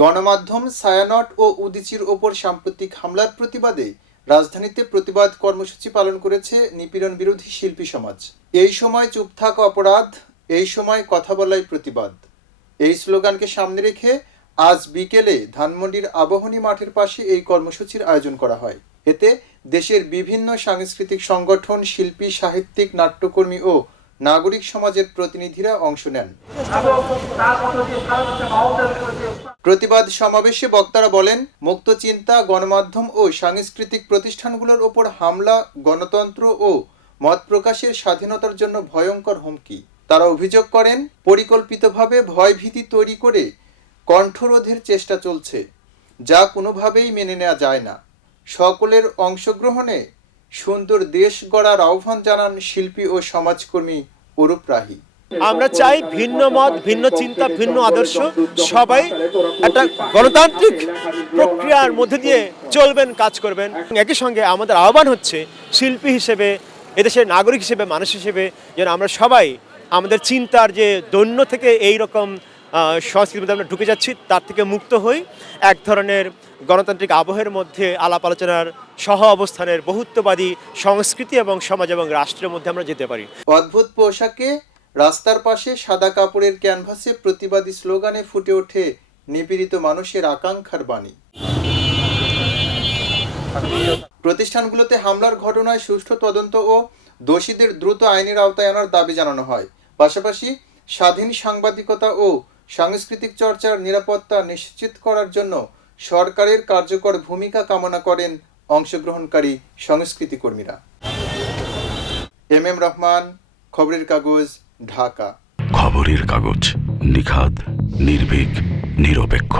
গণমাধ্যম ছায়ানট ও উদিচির ওপর সাম্প্রতিক হামলার প্রতিবাদে রাজধানীতে প্রতিবাদ কর্মসূচি পালন করেছে নিপীড়ন বিরোধী শিল্পী সমাজ। এই সময় চুপ থাক অপরাধ, এই সময় কথা বলাই প্রতিবাদ। এই স্লোগানকে সামনে রেখে আজ বিকেলে ধানমন্ডির আবাহনী মাঠের পাশে এই কর্মসূচির আয়োজন করা হয়। এতে দেশের বিভিন্ন সাংস্কৃতিক সংগঠন, শিল্পী, সাহিত্যিক, নাট্যকর্মী ও নাগরিক সমাজের প্রতিনিধিরা অংশ নেন। প্রতিবাদ সমাবেশে বক্তারা বলেন, মুক্ত চিন্তা, গণমাধ্যম ও সাংস্কৃতিক প্রতিষ্ঠানগুলোর ওপর হামলা, গণতন্ত্র ও মত প্রকাশের স্বাধীনতার জন্য ভয়ঙ্কর হুমকি। তারা অভিযোগ করেন, পরিকল্পিতভাবে ভয়ভীতি তৈরি করে কণ্ঠরোধের চেষ্টা চলছে, যা কোনোভাবেই মেনে নেওয়া যায় না। সকলের অংশগ্রহণে সুন্দর দেশ গড়ার আহ্বান জানান শিল্পী ও সমাজকর্মী অরূপ রাহি আমরা চাই ভিন্ন মত, ভিন্ন চিন্তা, ভিন্ন আদর্শ, সবাই একটা গণতান্ত্রিক প্রক্রিয়ার মধ্যে দিয়ে চলবেন, কাজ করবেন। একই সঙ্গে আমাদের আহ্বান হচ্ছে শিল্পী হিসেবে, এদেশের নাগরিক হিসেবে, মানুষ হিসেবে, যেন আমরা সবাই আমাদের চিন্তার যে দৈন্য থেকে এই রকম সংস্কৃতির মধ্যে আমরা ঢুকে যাচ্ছি, তার থেকে মুক্ত হই। এক ধরনের গণতান্ত্রিক আবহের মধ্যে আলাপ আলোচনার সহ অবস্থানের বহুত্ববাদী সংস্কৃতি এবং সমাজ এবং রাষ্ট্রের মধ্যে আমরা যেতে পারি। অদ্ভুত পোশাকে রাস্তার পাশে সাদা কাপড়ের ক্যানভাসে প্রতিবাদী স্লোগানে ফুটে ওঠে নিপীড়িত মানুষের আকাঙ্ক্ষার বাণী। প্রতিষ্ঠানগুলোতে হামলার ঘটনায় সুষ্ঠু তদন্ত ও দোষীদের দ্রুত আইনের আওতায় আনার দাবি জানানো হয়। পাশাপাশি স্বাধীন সাংবাদিকতা ও সাংস্কৃতিক চর্চার নিরাপত্তা নিশ্চিত করার জন্য সরকারের কার্যকর ভূমিকা কামনা করেন অংশগ্রহণকারী সংস্কৃতি কর্মীরা। এম এম রহমান খবরের কাগজ ঢাকা। খবরের কাগজ নিখাদ নির্ভীক নিরপেক্ষ।